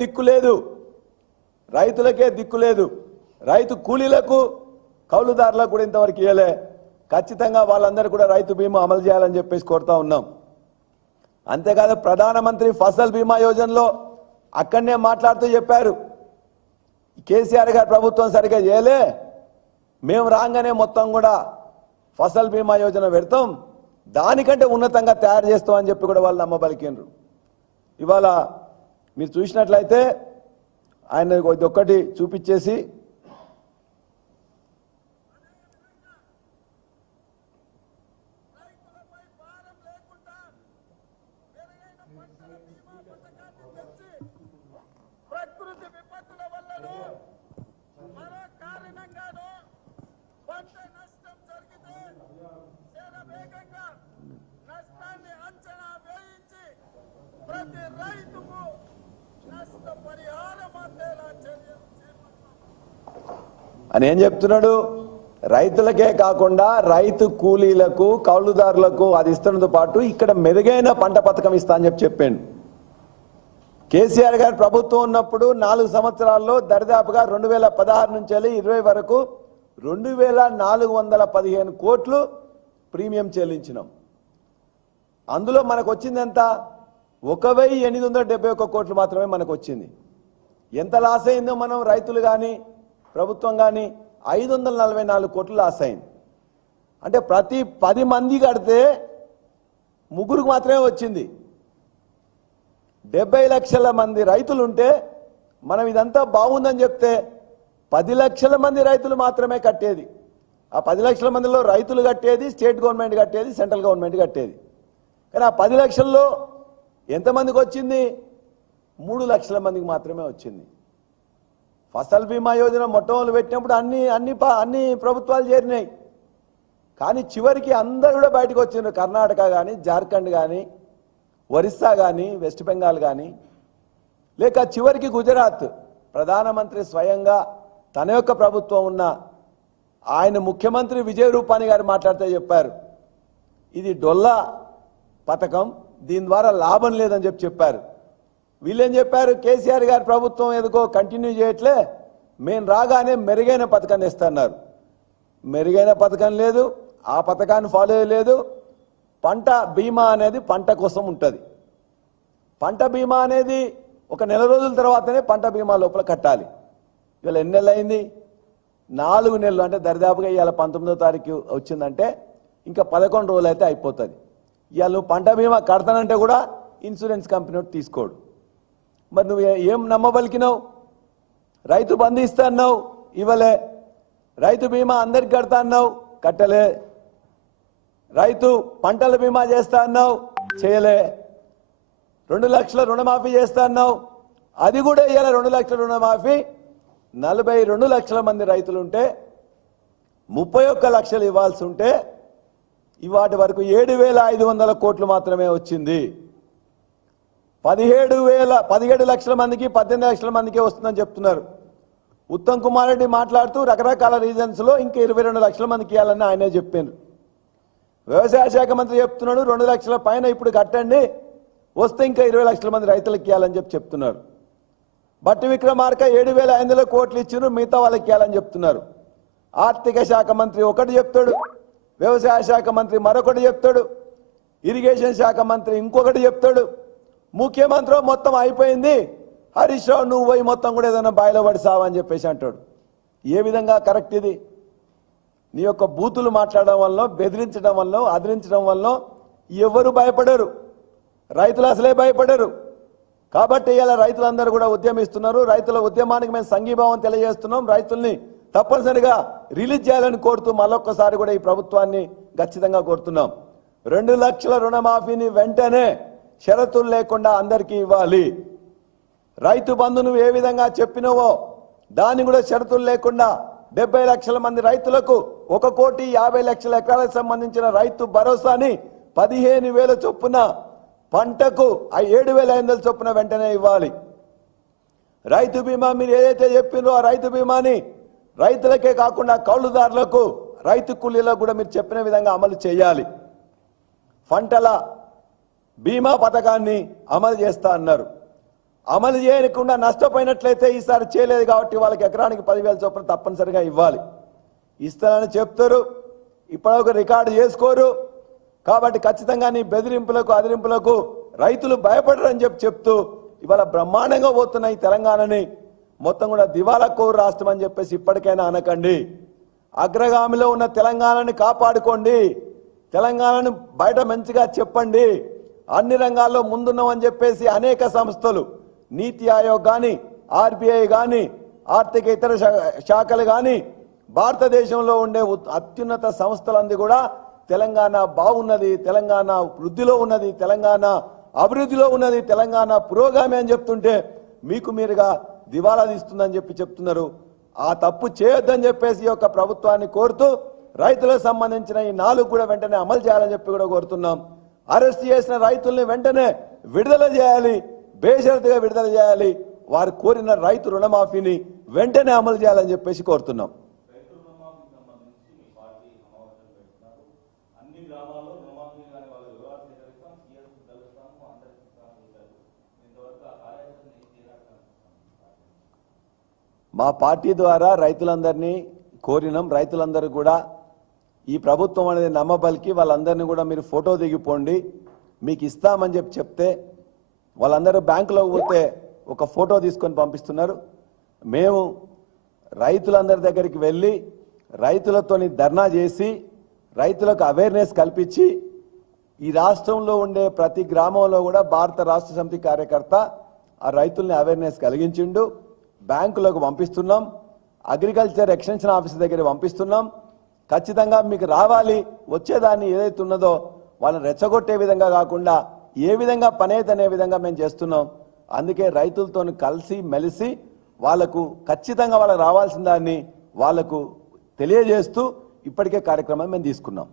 దిక్కు లేదు, రైతులకే దిక్కు లేదు. రైతు కూలీలకు కౌలుదారులకు కూడా ఇంతవరకు ఇవ్వలే. ఖచ్చితంగా వాళ్ళందరూ కూడా రైతు బీమా అమలు చేయాలని చెప్పేసి కోరుతా ఉన్నాం. అంతేకాదు ప్రధానమంత్రి ఫసల్ బీమా యోజనలో అక్కడనే మాట్లాడుతూ చెప్పారు, కేసీఆర్ గారి ప్రభుత్వం సరిగా చేయలే, మేము రాగానే మొత్తం కూడా ఫసల్ బీమా యోజన పెడతాం, దానికంటే ఉన్నతంగా తయారు చేస్తామని చెప్పి కూడా వాళ్ళు నమ్మబలికిండ్రు. ఇవాళ మీరు చూసినట్లయితే ఆయన ఒక్కటి చూపించేసి అని ఏం చెప్తున్నాడు, రైతులకే కాకుండా రైతు కూలీలకు కౌలుదారులకు అది ఇస్తున్నతో పాటు ఇక్కడ మెరుగైన పంట పథకం ఇస్తా అని చెప్పాడు. కేసీఆర్ గారి ప్రభుత్వం ఉన్నప్పుడు 4 సంవత్సరాల్లో దరిదాపుగా 2016 నుంచి 2020 వరకు 2415 కోట్లు ప్రీమియం చెల్లించినాం. అందులో మనకు వచ్చింది ఎంత? 1871 కోట్లు మాత్రమే మనకు వచ్చింది. ఎంత లాస్ అయిందో మనం రైతులు కానీ ప్రభుత్వం కానీ 544 కోట్లు లాస్ అయింది. అంటే ప్రతి 10 మంది కడితే 3 మాత్రమే వచ్చింది. 70 లక్షల మంది రైతులు ఉంటే మనం ఇదంతా బాగుందని చెప్తే 10 లక్షల మంది రైతులు మాత్రమే కట్టేది. ఆ 10 లక్షల మందిలో రైతులు కట్టేది స్టేట్ గవర్నమెంట్ కట్టేది, సెంట్రల్ గవర్నమెంట్ కట్టేది. కానీ ఆ 10 లక్షల్లో ఎంతమందికి వచ్చింది? 3 లక్షల మందికి మాత్రమే వచ్చింది. ఫసల్ బీమా యోజన మొట్టమొదలు పెట్టినప్పుడు అన్ని ప్రభుత్వాలు చేరినాయి. కానీ చివరికి అందరూ కూడా బయటకు వచ్చిండ్రు. కర్ణాటక కానీ, జార్ఖండ్ కానీ, ఒరిస్సా కానీ, వెస్ట్ బెంగాల్ కానీ, లేక చివరికి గుజరాత్ ప్రధానమంత్రి స్వయంగా తన యొక్క ప్రభుత్వం ఉన్న ఆయన ముఖ్యమంత్రి విజయ్ రూపానీ గారు మాట్లాడితే చెప్పారు, ఇది డొల్లా పథకం, దీని ద్వారా లాభం లేదని చెప్పారు. వీళ్ళేం చెప్పారు, కేసీఆర్ గారి ప్రభుత్వం ఎందుకో కంటిన్యూ చేయట్లే, మేము రాగానే మెరుగైన పథకాన్ని ఇస్తున్నారు. మెరుగైన పథకం లేదు, ఆ పథకాన్ని ఫాలో చేయలేదు. పంట బీమా అనేది పంట కోసం ఉంటుంది. పంట బీమా అనేది ఒక నెల రోజుల తర్వాతనే పంట బీమా లోపల కట్టాలి. ఇవాళ ఎన్ని నెలలు అయింది? 4 నెలలు. అంటే దరిదాపుగా ఇవాళ 19వ తారీఖు వచ్చిందంటే ఇంకా 11 రోజులు అయితే అయిపోతుంది. ఇవాళ నువ్వు పంట బీమా కడతానంటే కూడా ఇన్సూరెన్స్ కంపెనీ తీసుకోడు. మరి నువ్వు ఏం నమ్మబలికినావు? రైతు బంధు ఇస్తా అన్నావు, ఇవ్వలే. రైతు బీమా అందరికి కడతా అన్నావు, కట్టలే. రైతు పంటల బీమా చేస్తా అన్నావు, చేయలే. 2 లక్షల రుణమాఫీ చేస్తా అన్నావు, అది కూడా ఇవాళ 2 లక్షల రుణమాఫీ 42 లక్షల మంది రైతులుంటే 31 లక్షలు ఇవ్వాల్సి ఉంటే ఇవాటి వరకు 7,500 కోట్లు మాత్రమే వచ్చింది. 17 లక్షల మందికి 18 లక్షల మందికి వస్తుందని చెప్తున్నారు. ఉత్తమ్ కుమార్ రెడ్డి మాట్లాడుతూ రకరకాల రీజన్స్ లో ఇంకా 22 లక్షల మందికి ఇవ్వాలని ఆయనే చెప్పారు. వ్యవసాయ శాఖ మంత్రి చెప్తున్నాడు 2 లక్షల పైన ఇప్పుడు కట్టండి, వస్తే ఇంకా 20 లక్షల మంది రైతులకు ఇవ్వాలని చెప్తున్నారు. బట్టి విక్రమార్క 7,500 కోట్లు ఇచ్చిను, మిగతా వాళ్ళకి ఇవ్వాలని చెప్తున్నారు. ఆర్థిక శాఖ మంత్రి ఒకటి చెప్తాడు, వ్యవసాయ శాఖ మంత్రి మరొకటి చెప్తాడు, ఇరిగేషన్ శాఖ మంత్రి ఇంకొకటి చెప్తాడు, ముఖ్యమంత్రి మొత్తం అయిపోయింది, హరీష్ రావు నువ్వు పోయి మొత్తం కూడా ఏదైనా బాయిలో పడి సావని చెప్పేసి అంటాడు. ఏ విధంగా కరెక్ట్ ఇది? నీ యొక్క బూతులు మాట్లాడడం వల్ల, బెదిరించడం వల్ల, అదిరించడం వల్ల ఎవరు భయపడరు, రైతులు అసలే భయపడరు. కాబట్టి ఇలా రైతులందరూ కూడా ఉద్యమిస్తున్నారు. రైతుల ఉద్యమానికి మేము సంఘీభావం తెలియజేస్తున్నాం. రైతుల్ని తప్పనిసరిగా రిలీజ్ చేయాలని కోరుతూ మరొక్కసారి కూడా ఈ ప్రభుత్వాన్ని ఖచ్చితంగా కోరుతున్నాం. 2 లక్షల రుణమాఫీని వెంటనే షరతులు లేకుండా అందరికీ ఇవ్వాలి. రైతు బంధు నువ్వు ఏ విధంగా చెప్పినవో దాన్ని కూడా షరతులు లేకుండా 70 లక్షల మంది రైతులకు 1,50,00,000 ఎకరాలకు సంబంధించిన రైతు భరోసాని 15,000 చొప్పున, పంటకు 7,500 చొప్పున వెంటనే ఇవ్వాలి. రైతు బీమా మీరు ఏదైతే చెప్పినో ఆ రైతు బీమాని రైతులకే కాకుండా కౌలుదారులకు, రైతు కూలీలకు కూడా మీరు చెప్పిన విధంగా అమలు చేయాలి. పంటల బీమా పథకాన్ని అమలు చేస్తా అన్నారు. అమలు చేయకుండా నష్టపోయినట్లయితే ఈసారి చేయలేదు కాబట్టి వాళ్ళకి ఎకరానికి 10,000 చొప్పున తప్పనిసరిగా ఇవ్వాలి. ఇస్తానని చెప్తారు, ఇప్పటివరకు రికార్డు చేసుకోరు. కాబట్టి ఖచ్చితంగా నీ బెదిరింపులకు అదిరింపులకు రైతులు భయపడరని చెప్తూ ఇవాళ బ్రహ్మాండంగా పోతున్న ఈ తెలంగాణని మొత్తం కూడా దివాలా కోరు రాష్ట్రం అని చెప్పేసి ఇప్పటికైనా అనకండి. అగ్రగామిలో ఉన్న తెలంగాణని కాపాడుకోండి. తెలంగాణను బయట మంచిగా చెప్పండి. అన్ని రంగాల్లో ముందున్నామని చెప్పేసి అనేక సంస్థలు, నీతి ఆయోగ్ కానీ, ఆర్బీఐ కానీ, ఆర్థిక ఇతర శాఖలు కానీ, భారతదేశంలో ఉండే అత్యున్నత సంస్థలంది కూడా తెలంగాణ బాగున్నది, తెలంగాణ వృద్ధిలో ఉన్నది, తెలంగాణ అభివృద్ధిలో ఉన్నది, తెలంగాణ పురోగామి అని చెప్తుంటే మీకు మీరుగా దివాలా తీస్తుందని చెప్తున్నారు. ఆ తప్పు చేయొద్దని చెప్పేసి యొక్క ప్రభుత్వాన్ని కోరుతూ రైతులకు సంబంధించిన ఈ 4 కూడా వెంటనే అమలు చేయాలని చెప్పి కూడా కోరుతున్నాం. అరెస్ట్ చేసిన రైతుల్ని వెంటనే విడుదల చేయాలి, బేషరతుగా విడుదల చేయాలి. వారు కోరిన రైతు రుణమాఫీని వెంటనే అమలు చేయాలని చెప్పేసి కోరుతున్నాం. మా పార్టీ ద్వారా రైతులందరినీ కోరినాం. రైతులందరూ కూడా ఈ ప్రభుత్వం అనేది నమ్మబలికి వాళ్ళందరినీ కూడా మీరు ఫోటో దిగిపోండి, మీకు ఇస్తామని చెప్తే వాళ్ళందరూ బ్యాంకులోకి పోతే ఒక ఫోటో తీసుకొని పంపిస్తున్నారు. మేము రైతులందరి దగ్గరికి వెళ్ళి రైతులతోని ధర్నా చేసి రైతులకు అవేర్నెస్ కల్పించి ఈ రాష్ట్రంలో ఉండే ప్రతి గ్రామంలో కూడా భారత రాష్ట్ర సమితి కార్యకర్త ఆ రైతుల్ని అవేర్నెస్ కలిగించిండు. బ్యాంకులకు పంపిస్తున్నాం, అగ్రికల్చర్ ఎక్స్టెన్షన్ ఆఫీస్ దగ్గర పంపిస్తున్నాం. ఖచ్చితంగా మీకు రావాలి, వచ్చేదాన్ని ఏదైతే ఉన్నదో వాళ్ళని రెచ్చగొట్టే విధంగా కాకుండా ఏ విధంగా పనేది అనే విధంగా మేము చేస్తున్నాం. అందుకే రైతులతో కలిసి మెలిసి వాళ్లకు ఖచ్చితంగా వాళ్ళకి రావాల్సిన దాన్ని వాళ్లకు తెలియజేస్తూ ఇప్పటికే కార్యక్రమం మేము తీసుకున్నాం.